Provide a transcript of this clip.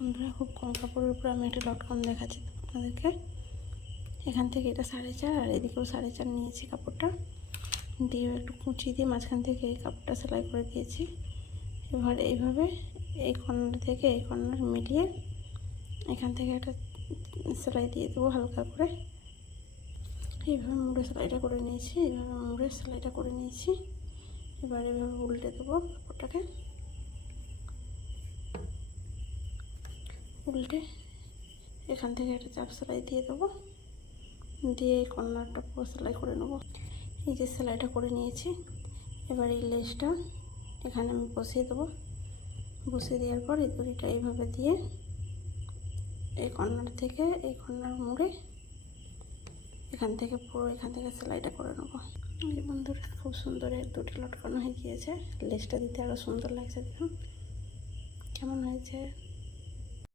বন্ধুরা, খুব কম কাপড়ের উপর আমি একটা লটকন দেখাচ্ছি আপনাদেরকে। এখান থেকে এটা 4.5 আর এদিকেও 4.5 নিয়েছি কাপড়টা, দিয়ে একটু কুঁচি দিয়ে মাঝখান থেকে এই কাপড়টা সেলাই করে দিয়েছি। এবার এইভাবে এই কর্নার থেকে এই কর্নার মিলিয়ে এখান থেকে একটা সেলাই দিয়ে দেবো হালকা করে। এইভাবে মুড়ে সেলাইটা করে নিয়েছি, এইভাবে মুড়ে সেলাইটা করে নিয়েছি। এবার এভাবে উল্টে দেবো কাপড়টাকে, উল্টে এখান থেকে একটা চাপ সেলাই দিয়ে দেবো, দিয়ে এই কর্নারটা পুরো সেলাই করে নেবো। এই যে সেলাইটা করে নিয়েছি, এবার এই লেসটা এখানে আমি বসিয়ে দেবো। বসিয়ে দেওয়ার পর এই দড়িটা এইভাবে দিয়ে এই কর্নার থেকে এই কর্নার মুড়ে এখান থেকে পুরো এখান থেকে সেলাইটা করে নেবো। এই বন্ধুরা, খুব সুন্দর এক দুটি লটকানো হয়ে গিয়েছে। লেসটা দিতে আরও সুন্দর লাগছে, দেখুন কেমন হয়েছে।